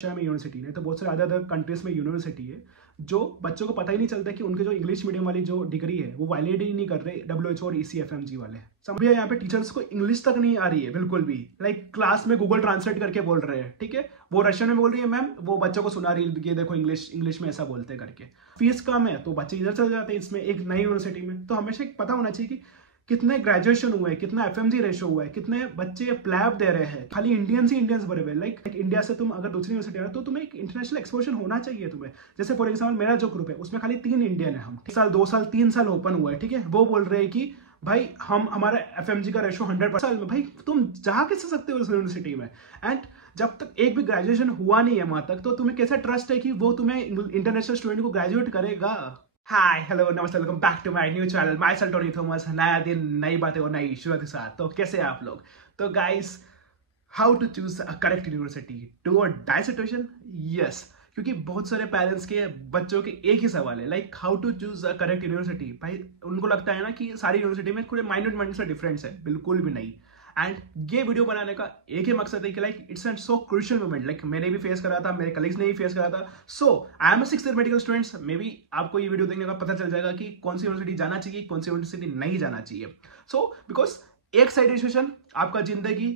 Russia में university है, तो बहुत सारे अदर अदर कंट्रीज में यूनिवर्सिटी है जो बच्चों को पता ही नहीं चलता कि उनके जो इंग्लिश मीडियम वाली जो डिग्री है वो वैलिड ही नहीं कर रहे WHO और ECFMG वाले। समझिए यहाँ पे टीचर्स को इंग्लिश तक नहीं आ रही है बिल्कुल भी, लाइक क्लास में गूगल ट्रांसलेट करके बोल रहे हैं, ठीक है, वो रशियन में बोल रही है मैम, वो बच्चों को सुना रही है कि देखो इंग्लिश में ऐसा बोलते करके। फीस कम है तो बच्चे इधर चले जाते हैं इसमें एक नई यूनिवर्सिटी में। तो हमेशा पता होना चाहिए कि कितने ग्रेजुएशन हुए, कितना FMG रेशो हुआ है, कितने बच्चे प्लैब दे रहे हैं। खाली इंडियंस ही इंडियंस भरे हुए, लाइक इंडिया से तुम अगर दूसरी यूनिवर्सिटी है तो तुम्हें एक इंटरनेशनल एक्सपोजर होना चाहिए तुम्हें। जैसे फॉर एग्जाम्पल मेरा जो ग्रुप है उसमें खाली 3 इंडियन है, हम 1 साल 2 साल 3 साल ओपन हुआ है, ठीक है। वो बोल रहे हैं कि भाई हमारा FMG का रेशो 100% साल में, भाई तुम जा कैसे सकते हो उस यूनिवर्सिटी में। एंड जब तक एक भी ग्रेजुएशन हुआ नहीं है वहां तक, तो तुम्हें कैसा ट्रस्ट है कि वो तुम्हें इंटरनेशनल स्टूडेंट को ग्रेजुएट करेगा। हाय हेलो नमस्ते, welcome back to my new channel, myself Tony Thomas. नया दिन नई बातें और नई शुरुआत के साथ। तो कैसे हैं आप लोग। तो guys, how to choose a correct university, do or die situation. Yes, क्योंकि बहुत सारे पेरेंट्स के बच्चों के एक ही सवाल है, like how to choose a correct university. भाई उनको लगता है ना कि सारी यूनिवर्सिटी में थोड़े माइनर से डिफरेंस है, बिल्कुल भी नहीं। एंड ये वीडियो बनाने का एक ही मकसद है कि like it's and so crucial moment, like मैंने भी फेस करा था, मेरे कलीग्स ने भी फेस करा था। So I am 6th year medical students, maybe आपको ये वीडियो देखने का पता चल जाएगा कि कौन सी यूनिवर्सिटी जाना चाहिए, कौन सी यूनिवर्सिटी नहीं जाना चाहिए। सो बिकॉज एक सही डिसीजन आपका जिंदगी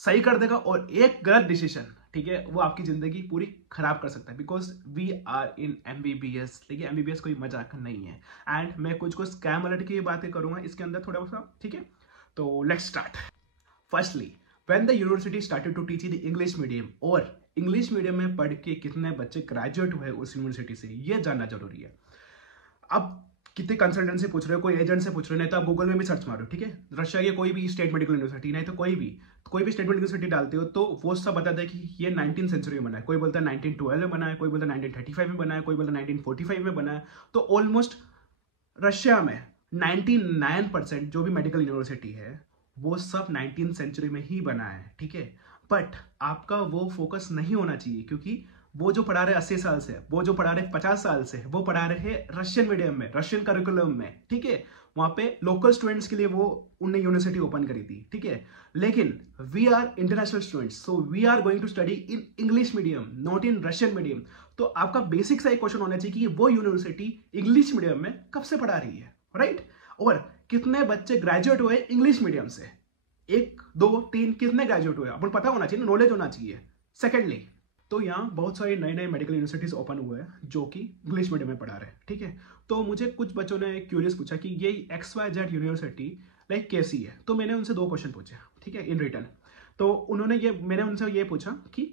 सही कर देगा और एक गलत डिसीजन, ठीक है, वो आपकी जिंदगी पूरी खराब कर सकता है। Because we are in MBBS, देखिए MBBS कोई मजाक नहीं है। एंड मैं कुछ स्कैम अलर्ट की बातें करूंगा इसके अंदर थोड़ा सा, ठीक है। तो let's start. Firstly, when the university started to teach in the English medium, और इंग्लिश मीडियम में पढ़ के कितने बच्चे ग्रेजुएट हुए उस यूनिवर्सिटी से, ये जानना जरूरी है। अब कितने कंसल्टेंट से पूछ रहे हो, कोई एजेंट से पूछ रहे हो, नहीं तो आप गूगल में भी सर्च मारो, ठीक है। रशिया की कोई भी स्टेट मेडिकल यूनिवर्सिटी, नहीं तो कोई भी स्टेट मेडिकल यूनिवर्सिटी डालते हो तो वो सब बताता है कि ये 19th सेंचुरी में बना है, कोई बोलता है 1912 में बना है, कोई बोलता है 1935 में बना है, कोई बोलता है 1945 में बना है। तो ऑलमोस्ट रशिया में 99% जो भी मेडिकल यूनिवर्सिटी है वो सब 19th सेंचुरी में ही बना है, ठीक है। बट आपका वो फोकस नहीं होना चाहिए, क्योंकि वो जो पढ़ा रहे 80 साल से, वो जो पढ़ा रहे 50 साल से, वो पढ़ा रहे रशियन मीडियम में, रशियन करिकुलम में, ठीक है। वहां पे लोकल स्टूडेंट्स के लिए वो उन्हें यूनिवर्सिटी ओपन करी थी, ठीक है। लेकिन we are international students, so we are going to study in English medium, not in Russian medium. तो आपका बेसिक सा एक क्वेश्चन होना चाहिए कि वो यूनिवर्सिटी इंग्लिश मीडियम में कब से पढ़ा रही है, राइट। और कितने बच्चे ग्रेजुएट हुए इंग्लिश मीडियम से, 1 2 3 कितने ग्रेजुएट हुए, अपन पता होना चाहिए, नॉलेज होना चाहिए। सेकेंडली, तो यहाँ बहुत सारे नए नए मेडिकल यूनिवर्सिटीज ओपन हुए हैं जो कि इंग्लिश मीडियम में पढ़ा रहे हैं, ठीक है। तो मुझे कुछ बच्चों ने क्यूरियस पूछा कि ये XYZ यूनिवर्सिटी लाइक कैसी है। तो मैंने उनसे 2 क्वेश्चन पूछे, ठीक है, इन रिटर्न। तो मैंने उनसे ये पूछा कि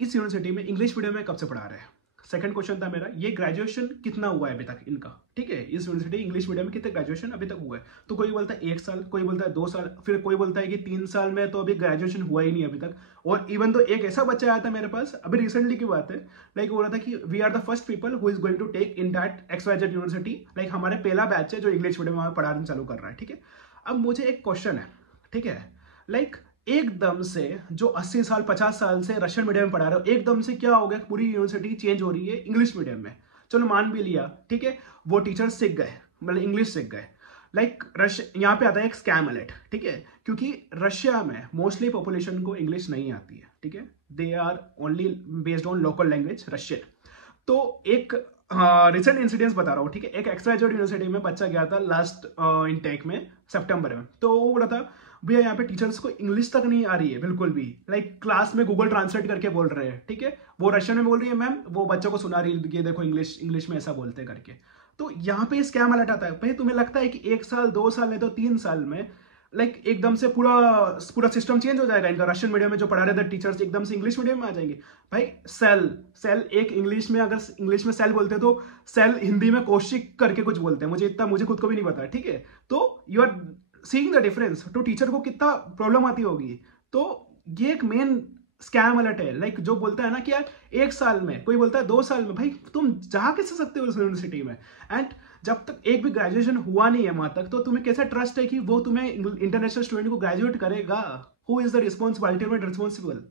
इस यूनिवर्सिटी में इंग्लिश मीडियम में कब से पढ़ा रहे हैं। सेकंड क्वेश्चन था मेरा, ये ग्रेजुएशन कितना हुआ है अभी तक इनका, ठीक है, इस यूनिवर्सिटी इंग्लिश मीडियम में कितने ग्रेजुएशन अभी तक हुआ है। तो कोई बोलता है 1 साल, कोई बोलता है 2 साल, फिर कोई बोलता है कि 3 साल में तो अभी ग्रेजुएशन हुआ ही नहीं अभी तक। और इवन तो एक ऐसा बच्चा आया था मेरे पास अभी रिसेंटली की बात है, लाइक बोल रहा था कि we are the first people who is going to take in that XYZ university, like हमारे पहला बैच है जो इंग्लिश मीडियम में पढ़ाना चालू कर रहा है, ठीक है। अब मुझे एक क्वेश्चन है, ठीक है, लाइक एकदम से जो 80 साल 50 साल से रशियन मीडियम में पढ़ा रहे हो, एकदम से क्या हो गया, पूरी यूनिवर्सिटी चेंज हो रही है इंग्लिश मीडियम में। चलो मान भी लिया, ठीक है, वो टीचर सीख गए, मतलब इंग्लिश सीख गए। लाइक यहाँ पे आता है एक स्कैम अलर्ट, ठीक है, क्योंकि रशिया में मोस्टली पॉपुलेशन को इंग्लिश नहीं आती है, ठीक है, they are only based on local language Russian. तो एक रिसेंट इंसिडेंट्स बता रहा हूँ, ठीक है। एक XYZ यूनिवर्सिटी में बच्चा गया था लास्ट इनटेक में सितंबर में। तो वो बोला था भैया यहाँ पे टीचर्स को इंग्लिश तक नहीं आ रही है बिल्कुल भी, लाइक क्लास में गूगल ट्रांसलेट करके बोल रहे हैं, ठीक है, वो रशियन में बोल रही है मैम, वो बच्चों को सुना रही है कि देखो इंग्लिश में ऐसा बोलते करके। तो यहाँ पे स्कैम अलर्ट आता है। भाई तुम्हें लगता है कि 1 साल 2 साल नहीं तो 3 साल में लाइक एकदम से पूरा सिस्टम चेंज हो जाएगा इनका। रशियन मीडियम में जो पढ़ा रहे थे टीचर्स एकदम से इंग्लिश मीडियम में आ जाएंगे। भाई सेल एक इंग्लिश में, अगर इंग्लिश में सेल बोलते तो सेल हिंदी में कौशिक करके कुछ बोलते हैं, मुझे खुद को भी नहीं पता, ठीक है। तो you are seeing the difference, तो टीचर को कितना प्रॉब्लम आती होगी। तो ये एक मेन स्कैम अलर्ट है, लाइक जो बोलता है ना कि यार 1 साल में, कोई बोलता है 2 साल में, भाई तुम जा कैसे सकते हो उस यूनिवर्सिटी में। एंड जब तक एक भी ग्रेजुएशन हुआ नहीं है वहां तक, तो तुम्हें कैसा ट्रस्ट है कि वो तुम्हें इंटरनेशनल स्टूडेंट को ग्रेजुएट करेगा। Who is the ultimate responsible.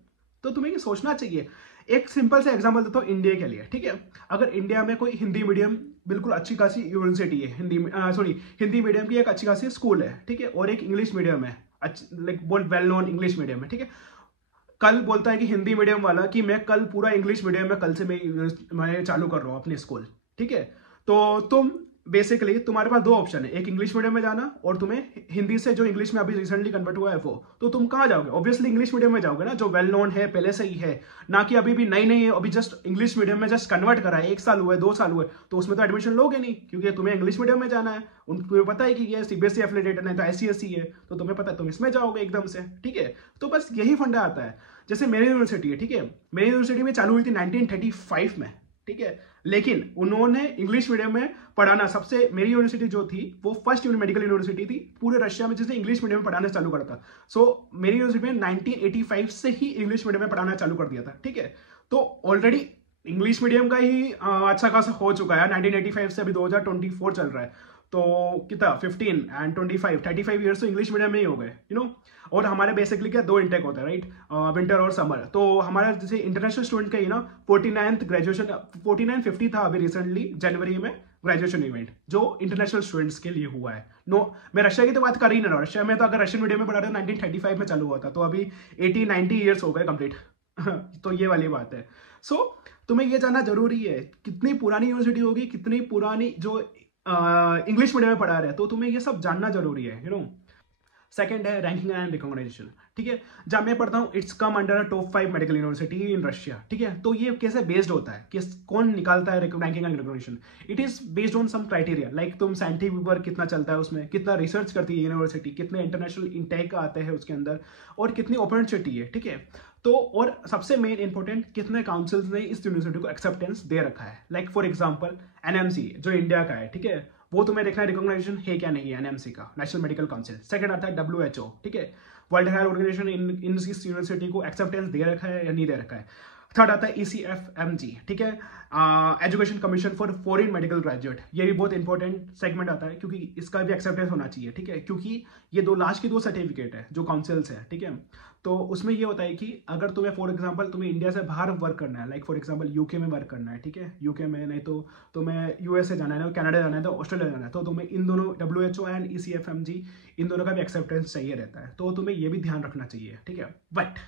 तो तुम्हें ये सोचना चाहिए। एक सिंपल से एग्जांपल देता हूँ इंडिया के लिए, ठीक है। अगर इंडिया में कोई हिंदी मीडियम बिल्कुल अच्छी खासी यूनिवर्सिटी है, हिंदी मीडियम की एक अच्छी खासी स्कूल है, ठीक है, और एक इंग्लिश मीडियम है, लाइक बहुत वेल नोन इंग्लिश मीडियम है, ठीक है। कल बोलता है कि हिंदी मीडियम वाला कि मैं कल पूरा इंग्लिश मीडियम में कल से मैं चालू कर रहा हूँ अपने स्कूल, ठीक है। तो तुम बेसिकली तुम्हारे पास दो ऑप्शन है, एक इंग्लिश मीडियम में जाना और तुम्हें हिंदी से जो इंग्लिश में अभी रिसेंटली कन्वर्ट हुआ है वो। तो तुम कहाँ जाओगे? ऑब्वियसली इंग्लिश मीडियम में जाओगे ना, जो वेल नोन है पहले से ही है, ना कि अभी भी नई नई है, अभी जस्ट इंग्लिश मीडियम में जस्ट कन्वर्ट करा है, 1 साल हुआ है 2 साल हुए, तो उसमें तो एडमिशन लोगे नहीं, क्योंकि तुम्हें इंग्लिश मीडियम में जाना है। तुम्हें पता है कि ये सीबीएसई एफिलिएटेड है, तो ICSE है, तो तुम्हें पता है तुम इसमें जाओगे एकदम से, ठीक है। तो बस यही फंडा आता है। जैसे मेरी यूनिवर्सिटी है, ठीक है, मेरी यूनिवर्सिटी में चालू हुई थी 1935 में, ठीक है, लेकिन उन्होंने इंग्लिश मीडियम में पढ़ाना, सबसे मेरी यूनिवर्सिटी जो थी वो फर्स्ट मेडिकल यूनिवर्सिटी थी पूरे रशिया में जिसने इंग्लिश मीडियम में पढ़ाना चालू करा था। सो मेरी यूनिवर्सिटी में 1985 से ही इंग्लिश मीडियम में पढ़ाना चालू कर दिया था, ठीक है। तो ऑलरेडी इंग्लिश मीडियम का ही अच्छा खासा हो चुका है 1985 से, अभी 2024 चल रहा है, तो कितना 15 एंड 25 35 ईयर्स तो इंग्लिश मीडियम में ही हो गए, यू नो। और हमारे बेसिकली क्या 2 इंटेक होता है, राइट, विंटर और समर। तो हमारा जैसे इंटरनेशनल स्टूडेंट का ही ना 49th ग्रेजुएशन 4950 था अभी रिसेंटली जनवरी में ग्रेजुएशन इवेंट, जो इंटरनेशनल स्टूडेंट्स के लिए हुआ है। नो, मैं रशिया की तो बात कर ही ना रहा, रशिया में तो अगर रशियन मीडियम में पढ़ा रहे 1935 में चालू हुआ था, तो अभी 80-90 ईयर्स हो गए कंप्लीट तो ये वाली बात है। सो तुम्हें ये जानना जरूरी है कितनी पुरानी यूनिवर्सिटी होगी, कितनी पुरानी जो इंग्लिश मीडियम में पढ़ा रहे हैं, तो तुम्हें ये सब जानना जरूरी है, यू नो। सेकंड है रैंकिंग एंड रिकॉग्नाइजेशन, ठीक है। जब मैं पढ़ता हूँ it's come under top 5 medical university in Russia, ठीक है। तो ये कैसे बेस्ड होता है, किस कौन निकालता है ranking and recognition? It is based on some criteria, like तुम साइंटिफिक वर्क कितना चलता है उसमें, कितना रिसर्च करती है यूनिवर्सिटी, कितने इंटरनेशनल इंटेक आते हैं उसके अंदर, और कितनी अपॉर्चुनिटी है, ठीक है। तो और सबसे मेन इंपॉर्टेंट, कितने काउंसिल्स ने इस यूनिवर्सिटी को एक्सेप्टेंस दे रखा है। लाइक फॉर एग्जाम्पल NMC जो इंडिया का है, ठीक है, वो तुम्हें देखना है रिकॉग्नाइजेशन है क्या नहीं है NMC का, नेशनल मेडिकल काउंसिल। सेकंड आता है WHO, ठीक है, वर्ल्ड हेल्थ ऑर्गेनाइजेशन इन इस यूनिवर्सिटी को एक्सेप्टेंस दे रखा है या नहीं दे रखा है। थर्ड आता है ECFMG, ठीक है, education commission for foreign medical graduate. ये भी बहुत इंपॉर्टेंट सेगमेंट आता है, क्योंकि इसका भी एक्सेप्टेंस होना चाहिए, ठीक है, क्योंकि ये लास्ट की 2 सर्टिफिकेट है जो काउंसिल्स है, ठीक है। तो उसमें ये होता है कि अगर तुम्हें फॉर एग्जांपल तुम्हें इंडिया से बाहर वर्क करना है, लाइक फॉर एग्जांपल UK में वर्क करना है, ठीक है, UK में, नहीं तो तुम्हें USA जाना है, कनाडा जाना है, तो ऑस्ट्रेलिया जाना है, तो तुम्हें इन दोनों WHO एंड ECFMG इन दोनों का भी एक्सेप्टेंस चाहिए रहता है, तो तुम्हें ये भी ध्यान रखना चाहिए, ठीक है। बट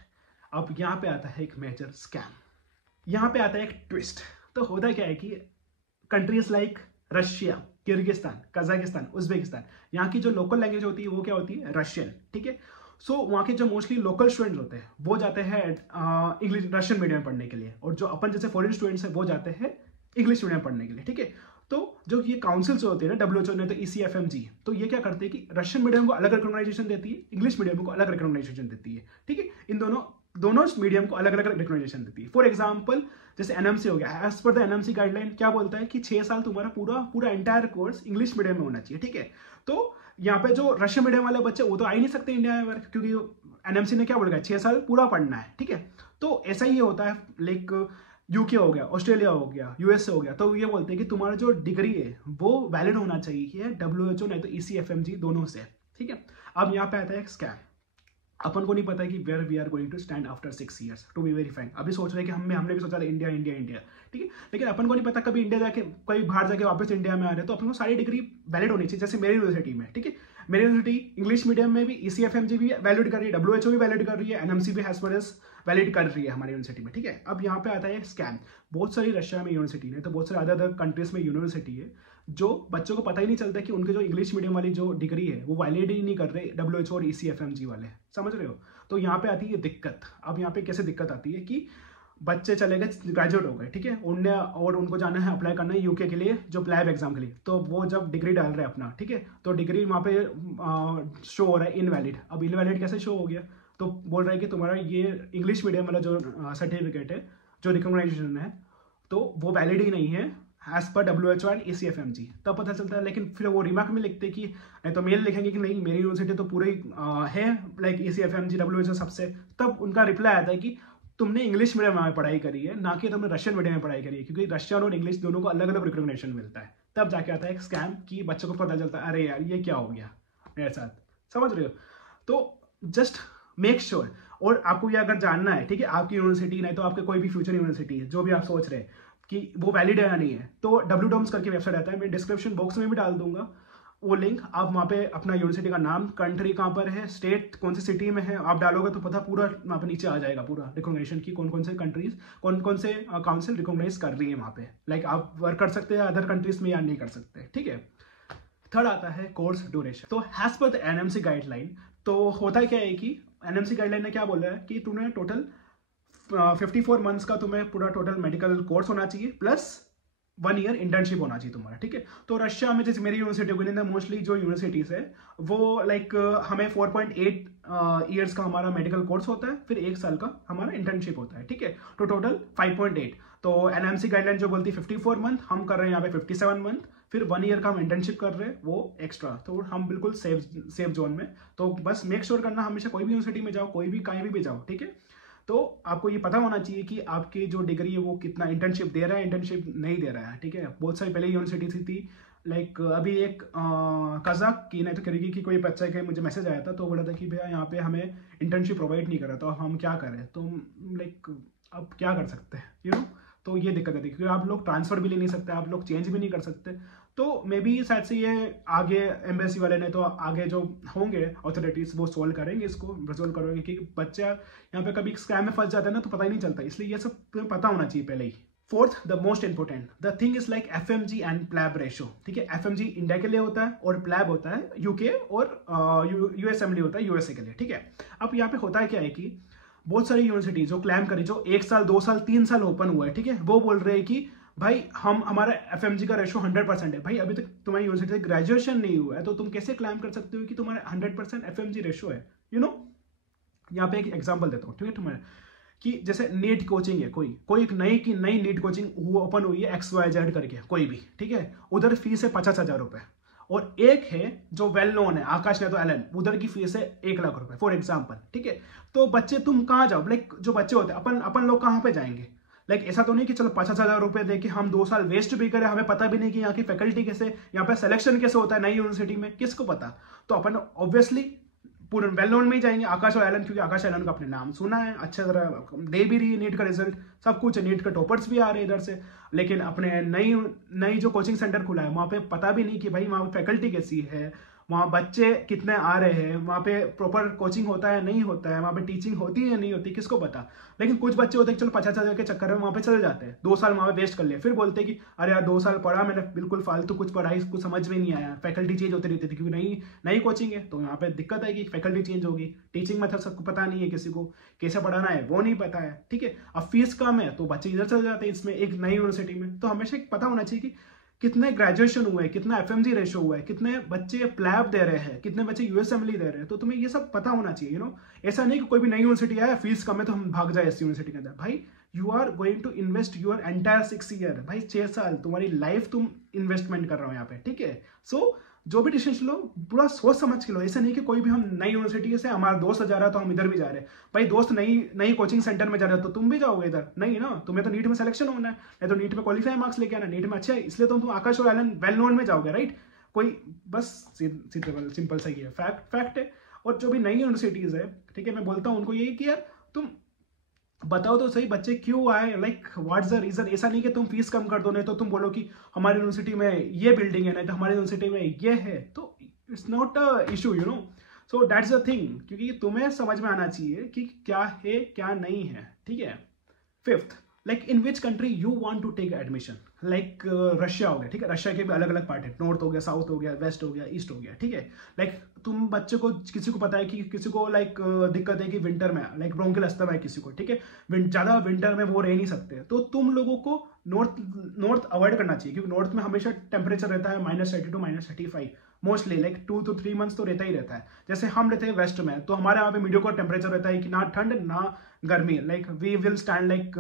अब यहाँ पे आता है एक मेजर स्कैम, यहाँ पे आता है एक ट्विस्ट। तो होता क्या है कि countries like Russia, Kyrgyzstan, Kazakhstan, Uzbekistan, यहाँ की जो लोकल लैंग्वेज होती है वो क्या होती है? रशियन, ठीक है। सो वहाँ के जो मोस्टली लोकल स्टूडेंट्स होते हैं वो जाते हैं इंग्लिश रशियन मीडियम पढ़ने के लिए, और जो अपन जैसे फॉरेन स्टूडेंट्स हैं वो जाते हैं इंग्लिश मीडियम पढ़ने के लिए, ठीक है। तो जो ये काउंसिल्स होते हैं ना, WHO ने तो ECFMG, तो ये क्या करते हैं कि रशियन मीडियम को अलग रिकॉग्नाइजेशन देती है, इंग्लिश मीडियम को अलग रिकॉग्नाइजेशन देती है, ठीक है। इन दोनों मीडियम को अलग अलग रिकॉग्नाइजेशन देती है। फॉर एग्जाम्पल जैसे NMC हो गया, as per the NMC guideline क्या बोलता है कि 6 साल तुम्हारा पूरा एंटायर कोर्स इंग्लिश मीडियम में होना चाहिए, ठीक है। तो यहाँ पे जो रशियन मीडियम वाले बच्चे वो तो आ ही नहीं सकते इंडिया में वर्क, क्योंकि NMC ने क्या बोला 6 साल पूरा पढ़ना है, ठीक है। तो ऐसा ही होता है, लाइक UK हो गया, ऑस्ट्रेलिया हो गया, US हो गया, तो ये बोलते हैं कि तुम्हारा जो डिग्री है वो वैलिड होना चाहिए WHO नहीं तो ECFMG दोनों से, ठीक है। अब यहाँ पे आता है एक स्कैम। अपन को नहीं पता कि where we are going to stand after 6 years, to be very frank. अभी सोच रहे हैं कि हमने भी सोचा था इंडिया, ठीक है, लेकिन अपन को नहीं पता कभी इंडिया जाके कोई बाहर जाके वापस इंडिया में आ रहे हैं, तो अपन को सारी डिग्री वैलिड होनी चाहिए। जैसे मेरी यूनिवर्सिटी में, ठीक है, मेरी यूनिवर्सिटी इंग्लिश मीडियम में भी ECFMG भी वैलिड कर रही है, WHO भी वैलिड कर रही है, NMC भी एज वेल एज वैलिड कर रही है हमारी यूनिवर्सिटी में, ठीक है। अब यहाँ पे आता है स्कैम। बहुत सारी रशिया में यूनिवर्सिटी है, तो बहुत सारे अदर कंट्रीज में यूनिवर्सिटी है, जो बच्चों को पता ही नहीं चलता कि उनके जो इंग्लिश मीडियम वाली जो डिग्री है वो वैलिड ही नहीं कर रहे WHO और ECFMG वाले, समझ रहे हो। तो यहाँ पे आती है दिक्कत। अब यहाँ पे कैसे दिक्कत आती है कि बच्चे चले गए, ग्रेजुएट हो गए, ठीक है, उनको जाना है, अप्लाई करना है UK के लिए जो लैब एग्जाम के लिए, तो वो जब डिग्री डाल रहे हैं अपना, ठीक है, तो डिग्री वहाँ पे शो हो रहा है इनवैलिड। अब इनवैलिड कैसे शो हो गया? तो बोल रहे हैं कि तुम्हारा ये इंग्लिश मीडियम वाला जो सर्टिफिकेट है, जो रिकॉग्नाइजेशन है, तो वो वैलिड ही नहीं है एज पर WHO एंड ECFMG। तब पता चलता है, लेकिन फिर वो रिमार्क में लिखते कि नहीं तो मेल लिखेंगे कि नहीं मेरी यूनिवर्सिटी तो पूरी है लाइक ECFMG WHO सबसे, तब उनका रिप्लाई आता है कि तुमने इंग्लिश मीडियम में पढ़ाई करी है, ना कि तुमने रशियन मीडियम में पढ़ाई करी है, क्योंकि रशियन और इंग्लिश दोनों को अलग अलग रिकॉग्निशन मिलता है। तब जाके आता है एक स्कैम कि बच्चों को पता चलता है अरे यार ये क्या हो गया मेरे साथ, समझ रहे हो। तो जस्ट मेक श्योर, और आपको ये अगर जानना है, ठीक है, आपकी यूनिवर्सिटी नहीं तो आपके कोई भी फ्यूचर यूनिवर्सिटी है जो भी आप सोच रहे हैं कि वो वैलिड है या नहीं है, तो WDOMS करके वेबसाइट आता है, मैं डिस्क्रिप्शन बॉक्स में भी डाल दूंगा, वो लिंक आप वहाँ पे अपना यूनिवर्सिटी का नाम, कंट्री कहाँ पर है, स्टेट कौन सी सिटी में है आप डालोगे तो पता पूरा वहाँ पे नीचे आ जाएगा पूरा रिकॉग्निशन की कौन कौन से कंट्रीज, कौन कौन से काउंसिल रिकॉग्नाइज कर रही है वहाँ पे। लाइक आप वर्क कर सकते हैं अदर कंट्रीज में या नहीं कर सकते, ठीक है। थर्ड आता है कोर्स ड्यूरेशन। तो as per the NMC guideline, तो होता क्या है कि एनएमसी गाइडलाइन ने क्या बोला है कि तूने टोटल 54 मंथ्स का तुम्हें पूरा टोटल मेडिकल कोर्स होना चाहिए प्लस 1 ईयर इंटर्नशिप होना चाहिए तुम्हारा, ठीक है। तो रशिया में जैसे मेरी यूनिवर्सिटी को मोस्टली जो यूनिवर्सिटीज है वो लाइक हमें 4.8 ईयर्स का हमारा मेडिकल कोर्स होता है, फिर 1 साल का हमारा इंटर्नशिप होता है, ठीक है। तो टोटल 5.8। तो एनएमसी गाइडलाइन जो बोलती है 54 मंथ, हम कर रहे हैं यहाँ पे 57 मंथ, फिर 1 ईयर का हम इंटर्नशिप कर रहे हैं वो एक्स्ट्रा, तो हम बिल्कुल सेफ जोन में। तो बस मेक श्योर करना हमेशा कोई भी यूनिवर्सिटी में जाओ, कोई भी कहीं भी जाओ, ठीक है, तो आपको ये पता होना चाहिए कि आपकी जो डिग्री है वो कितना इंटर्नशिप दे रहा है, इंटर्नशिप नहीं दे रहा है, ठीक है। बहुत सारी पहले यूनिवर्सिटी थी लाइक अभी एक कजाक की नहीं तो करेगी कि कोई बच्चा के मुझे मैसेज आया था तो बोला था कि भैया यहाँ पे हमें इंटर्नशिप प्रोवाइड नहीं कर रहा, तो हम क्या करें, तो लाइक अब क्या कर सकते हैं, यू नो। तो ये दिक्कत है क्योंकि आप लोग ट्रांसफर भी ले नहीं सकते, आप लोग चेंज भी नहीं कर सकते। तो मे बी शायद से ये आगे एम्बेसी वाले ने तो आगे जो होंगे अथॉरिटीज वो सोल्व करेंगे, इसको रिजोल्व करेंगे कि बच्चा यहाँ पे कभी स्कैम में फंस जाता है ना तो पता ही नहीं चलता, इसलिए ये सब तुम्हें पता होना चाहिए पहले ही। Fourth, the most important the thing is like FMG and PLAB ratio, ठीक है। एफएमजी इंडिया के लिए होता है और प्लैब होता है यूके और यूएसएमडी होता है यूएसए के लिए, ठीक है। अब यहाँ पे होता है क्या है कि बहुत सारी यूनिवर्सिटी जो क्लेम करी जो 1 साल 2 साल 3 साल ओपन हुआ है, ठीक है, वो बोल रहे हैं कि भाई हमारा एफएमजी का रेशो 100% है। भाई अभी तक तुम्हारी यूनिवर्सिटी से ग्रेजुएशन नहीं हुआ है तो तुम कैसे क्लेम कर सकते हो कि तुम्हारा 100% एफएमजी रेशो है, यू नो। यहाँ पे एक एग्जांपल देता हूँ, ठीक है, तुम्हारे कि जैसे नीट कोचिंग है, कोई एक नई नीट कोचिंग ओपन हुई है XYZ करके कोई भी, ठीक है, उधर फीस है 50,000 रुपए, और एक है जो वेल नोन है आकाश नहीं तो एलन, उधर की फीस है 1 लाख रुपए फॉर एग्जाम्पल, ठीक है। तो बच्चे तुम कहाँ जाओ, लाइक जो बच्चे होते हैं अपन लोग कहाँ पे जाएंगे, लाइक ऐसा तो नहीं कि चलो 50,000 रुपए दे के हम 2 साल वेस्ट भी करें, हमें पता भी नहीं कि यहाँ की फैकल्टी कैसे, यहाँ पे सिलेक्शन कैसे होता है नई यूनिवर्सिटी में, किसको पता। तो अपन ऑब्वियसली पूरे वेल नोन में ही जाएंगे, आकाश और एलन, क्योंकि आकाश एलन का अपने नाम सुना है, अच्छा तरह दे भी रही है नीट का रिजल्ट, सब कुछ है, नीट के टॉपर्स भी आ रहे हैं इधर से। लेकिन अपने नई जो कोचिंग सेंटर खुला है वहाँ पे पता भी नहीं कि भाई वहाँ फैकल्टी कैसी है, वहाँ बच्चे कितने आ रहे हैं, वहाँ पे प्रॉपर कोचिंग होता है नहीं होता है, वहाँ पे टीचिंग होती है या नहीं होती, किसको पता। लेकिन कुछ बच्चे होते हैं चलो 50,000 के चक्कर में वहाँ पे चले जाते हैं, 2 साल वहाँ पे वेस्ट कर लिए, फिर बोलते हैं कि अरे यार 2 साल पढ़ा मैंने, बिल्कुल फालतू कुछ पढ़ाई, कुछ समझ में नहीं आया, फैकल्टी चेंज होती रहती थी क्योंकि नई कोचिंग है, तो यहाँ पे दिक्कत है कि फैकल्टी चेंज होगी, टीचिंग मेथड सबको पता नहीं है, किसी को कैसे पढ़ाना है वो नहीं पता है, ठीक है। अब फीस कम है तो बच्चे इधर चले जाते हैं इसमें एक नई यूनिवर्सिटी में। तो हमेशा पता होना चाहिए कि कितने ग्रेजुएशन हुए, कितना एफएमजी रेशो हुआ है, कितने बच्चे प्लैब दे रहे हैं, कितने बच्चे यूएसएमएलई दे रहे हैं, तो तुम्हें ये सब पता होना चाहिए, यू नो। ऐसा नहीं कि कोई भी नई यूनिवर्सिटी आया फीस कम है तो हम भाग जाए इस यूनिवर्सिटी के अंदर। भाई you are going to invest your entire 6 year, भाई 6 साल तुम्हारी लाइफ तुम इन्वेस्टमेंट कर रहे हो यहाँ पे, ठीक है। सो जो भी डिसीजन लो पूरा सोच समझ के लो, ऐसा नहीं कि कोई भी हम नई यूनिवर्सिटी से हमारा दोस्त जा रहा है तो हम इधर भी जा रहे हैं। भाई दोस्त नई कोचिंग सेंटर में जा रहे हो तो तुम भी जाओगे इधर, नहीं ना, तुम्हें तो नीट में सिलेक्शन होना है, नहीं तो नीट में क्वालिफाई मार्क्स लेके आना, नीट में अच्छा है इसलिए तुम आकाश और एलन वेल नोन में जाओगे, राइट। कोई बस सिंपल सा ही है, फैक्ट है। और जो भी नई यूनिवर्सिटीज है, ठीक है, मैं बोलता हूँ उनको यही कि यार तुम बताओ तो सही बच्चे क्यों आए, लाइक व्हाट्स द रीजन। ऐसा नहीं कि तुम फीस कम कर दो, नहीं तो तुम बोलो कि हमारी यूनिवर्सिटी में ये बिल्डिंग है, नहीं तो हमारी यूनिवर्सिटी में ये है, तो it's not a issue, you know. So that's the thing, क्योंकि तुम्हें समझ में आना चाहिए कि क्या है क्या नहीं है, ठीक है। Fifth, like in which country you want to take admission, like Russia हो गया, ठीक है, रशिया के भी अलग अलग पार्ट है, नॉर्थ हो गया, साउथ हो गया, वेस्ट हो गया, ईस्ट हो गया, ठीक है। लाइक तुम बच्चे को, किसी को पता है कि किसी को लाइक दिक्कत है कि विंटर में लाइक ब्रोंकियल अस्थमा है किसी को, ठीक है, ज्यादा विंटर में वो रह नहीं सकते, तो तुम लोगों को नॉर्थ अवॉइड करना चाहिए, क्योंकि नॉर्थ में हमेशा टेम्परेचर रहता है -30 to -35 mostly, like 2 to 3 months तो रहता ही रहता है। जैसे हम रहते हैं वेस्ट में, तो हमारे यहाँ पे मीडियोकर टेम्परेचर रहता है कि ना ठंड ना गर्मी, like we will stand like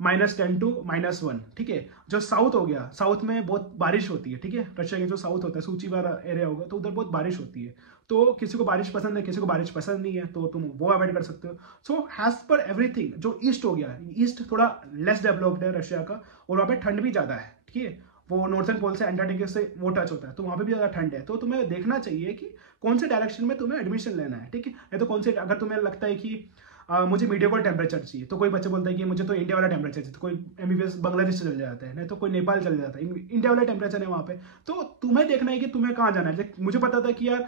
-10 to -1, ठीक है। जो साउथ हो गया, साउथ में बहुत बारिश होती है, ठीक है, रशिया के जो साउथ होता है सूची वाला एरिया होगा तो उधर बहुत बारिश होती है, तो किसी को बारिश पसंद है, किसी को बारिश पसंद नहीं है, तो तुम वो अवॉइड कर सकते हो। सो हैज पर एवरीथिंग, जो ईस्ट हो गया, ईस्ट थोड़ा लेस डेवलप्ड है रशिया का, और वहाँ पे ठंड भी ज्यादा है, ठीक है, वो नॉर्थन पोल से एंटार्क्टिका से वो टच होता है, तो वहाँ पे भी ज्यादा ठंड है, तो तुम्हें देखना चाहिए कि कौन से डायरेक्शन में तुम्हें एडमिशन लेना है, ठीक है। नहीं तो कौन से, अगर तुम्हें लगता है कि मुझे मीडियोकॉल टेम्परेचर चाहिए, तो कोई बच्चे बोलता है कि मुझे तो इंडिया वाला टेम्परेचर चाहिए, तो कोई MBBS बांग्लादेश चले जाता है, नहीं तो कोई नेपाल चले जाता है, इंडिया वाला टेम्परेचर है वहाँ पे। तो तुम्हें देखना है कि तुम्हें कहाँ जाना है। मुझे पता था कि यार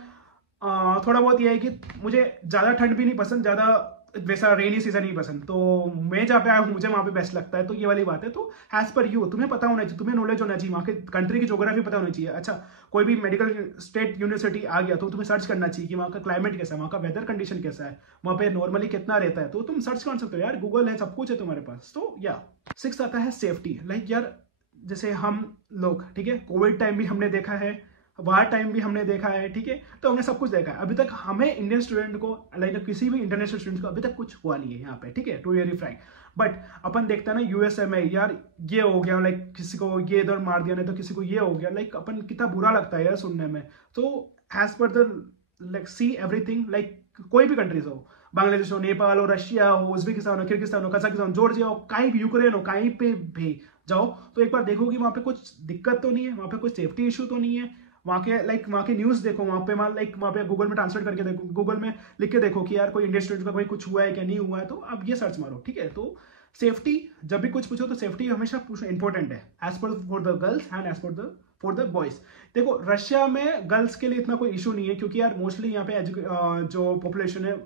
थोड़ा बहुत ये है कि मुझे ज़्यादा ठंड भी नहीं पसंद, ज़्यादा वैसा रेनी सीजन नहीं पसंद, तो मैं जहाँ पे आया हूँ मुझे वहाँ पे बेस्ट लगता है, तो ये वाली बात है। तो एज पर यू तुम्हें पता होना चाहिए, तुम्हें नॉलेज होना चाहिए, वहाँ के कंट्री की ज्योग्राफी पता होनी चाहिए। अच्छा, कोई भी मेडिकल स्टेट यूनिवर्सिटी आ गया तो तुम्हें सर्च करना चाहिए कि वहाँ का क्लाइमेट कैसा है, वहाँ का वेदर कंडीशन कैसा है, वहाँ पे नॉर्मली कितना रहता है, तो तुम सर्च कर सकते हो यार, गूगल है, सब कुछ है तुम्हारे पास। तो या 6 आता है सेफ्टी। लाइक यार जैसे हम लोग, ठीक है, कोविड टाइम भी हमने देखा है, वार टाइम भी हमने देखा है, ठीक है, तो हमने सब कुछ देखा है। अभी तक हमें इंडियन स्टूडेंट को, लाइक किसी भी इंटरनेशनल स्टूडेंट को अभी तक कुछ हुआ नहीं है यहाँ पे, ठीक है, टू वेरी फ्रैंक। बट अपन देखते हैं ना USA में यार ये हो गया, लाइक किसी को ये इधर मार दिया, नहीं तो किसी को ये हो गया, लाइक अपन कितना बुरा लगता है यार सुनने में। तो as per the like see everything, like कोई भी कंट्रीज हो, बांग्लादेश हो, नेपाल हो, रशिया हो, उज्बेकिस्तान हो, किर्गिस्तान हो, कजाकिस्तान, जॉर्जिया हो, कहीं भी, यूक्रेन हो, कहीं पे भी जाओ तो एक बार देखो कि वहाँ पे कुछ दिक्कत तो नहीं है, वहाँ पे कुछ सेफ्टी इशू तो नहीं है। वहाँ के न्यूज़ देखो, वहाँ पे वहाँ पे गूगल में ट्रांसलेट करके देखो, गूगल में लिख के देखो कि यार कोई इंडियन स्टूडेंट का कोई कुछ हुआ है क्या, नहीं हुआ है, तो अब ये सर्च मारो, ठीक है। तो सेफ्टी, जब भी कुछ पूछो तो सेफ्टी हमेशा पूछना इंपॉर्टेंट है, as per for the girls and as for the boys. देखो रशिया में गर्ल्स के लिए इतना कोई इशू नहीं है, क्योंकि यार मोस्टली यहाँ पे जो पॉपुलेशन है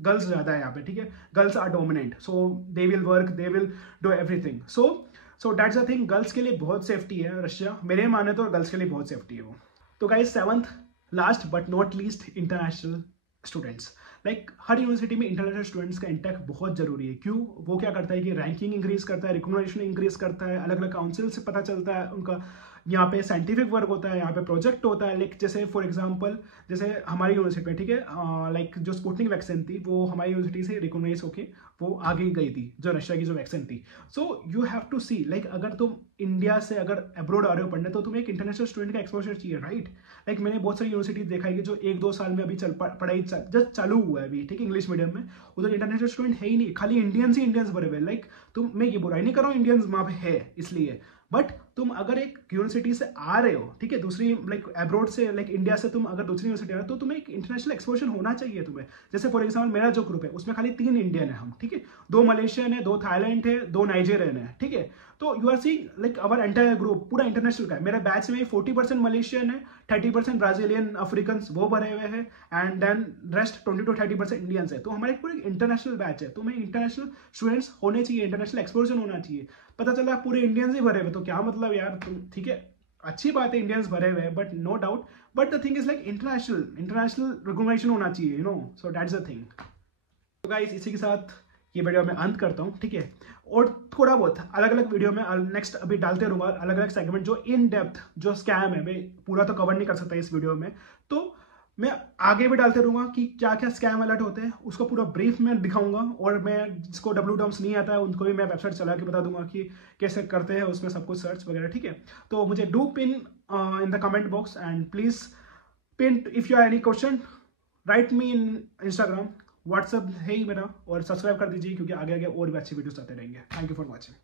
गर्ल्स ज़्यादा है यहाँ पे, ठीक है, girls are dominant, so they will work, they will do everything, so that's a thing. Girls के लिए बहुत सेफ्टी है रशिया, मेरे माने तो गर्ल्स के लिए बहुत सेफ्टी है वो। तो guys 7th last but not least, international students. Like her university में इंटरनेशनल स्टूडेंट्स का इंटेक बहुत जरूरी है। क्यों? वो क्या करता है कि रैंकिंग इंक्रीज करता है, रिकॉग्निशन इंक्रीज करता है, अलग अलग काउंसिल से पता चलता है उनका, यहाँ पे साइंटिफिक वर्क होता है, यहाँ पे प्रोजेक्ट होता है। लाइक जैसे फॉर एग्जांपल जैसे हमारी यूनिवर्सिटी में, ठीक है, लाइक जो स्पुतनिक वैक्सीन थी वो हमारी यूनिवर्सिटी से रिकॉग्नाइज होके वो आगे गई थी, जो रशिया की जो वैक्सीन थी। So you have to see, like अगर तुम इंडिया से अगर अब्रॉड आ रहे हो पढ़ने, तो तुम्हें एक इंटरनेशनल स्टूडेंट का एक्सपोजर चाहिए, राइट। लाइक मैंने बहुत सारी यूनिवर्सिटी देखा है कि जो 1-2 साल में अभी पढ़ाई जस्ट चालू हुआ है अभी, ठीक है, इंग्लिश मीडियम में, उधर इंटरनेशनल स्टूडेंट है ही नहीं, खाली इंडियंस ही इंडियंस भरे हुए। लाइक मैं ये बुराई नहीं कर रहा हूँ, इंडियंस वहाँ पे है इसलिए, बट तुम अगर एक यूनिवर्सिटी से आ रहे हो, ठीक है, दूसरी लाइक अब्रॉड से, लाइक इंडिया से तुम अगर दूसरी यूनिवर्सिटी आ रहे हो, तो तुम्हें एक इंटरनेशनल एक्सपोजर होना चाहिए तुम्हें। जैसे फॉर एग्जांपल मेरा जो ग्रुप है उसमें खाली 3 इंडियन है हम, ठीक है, 2 मलेशियन है, 2 थाईलैंड है, 2 नाइजेरियन है, ठीक है। तो you are seeing like our entire group पूरा इंटरनेशनल का है। मेरे बैच में 40% मलेशियन है, 30% ब्राजीलियन अफ्रीकन वो भरे हुए हैं, and then rest 20 to 30% Indians है। तो हमारे पूरे इंटरनेशनल बैच है, तो हमें इंटरनेशनल स्टूडेंट्स होने चाहिए, इंटरनेशल एक्सपोजर होना चाहिए। पता चला पूरे इंडियंस ही भरे हुए, तो क्या मतलब यार तुम, ठीक है, अच्छी बात है इंडियंस भरे हुए, but no doubt, but the thing is like international recognition होना चाहिए, you know, so that's the thing. तो गाइस इसी के साथ ये वीडियो मैं अंत करता हूँ, ठीक है, और थोड़ा बहुत अलग अलग वीडियो में नेक्स्ट अभी डालते रहूँगा, अलग अलग सेगमेंट जो इन डेप्थ जो स्कैम है, मैं पूरा तो कवर नहीं कर सकता इस वीडियो में, तो मैं आगे भी डालते रहूँगा कि क्या क्या स्कैम अलर्ट होते हैं, उसको पूरा ब्रीफ में दिखाऊंगा, और मैं जिसको W नहीं आता है उनको भी मैं वेबसाइट चला के बता दूंगा कि कैसे करते हैं, उसमें सब कुछ सर्च वगैरह, ठीक है। तो मुझे do pin in the comment box, and please pin if you have any question, right me in Instagram, WhatsApp है ही मेरा, और सब्सक्राइब कर दीजिए क्योंकि आगे आगे और भी अच्छी वीडियोस आते रहेंगे। Thank you for watching.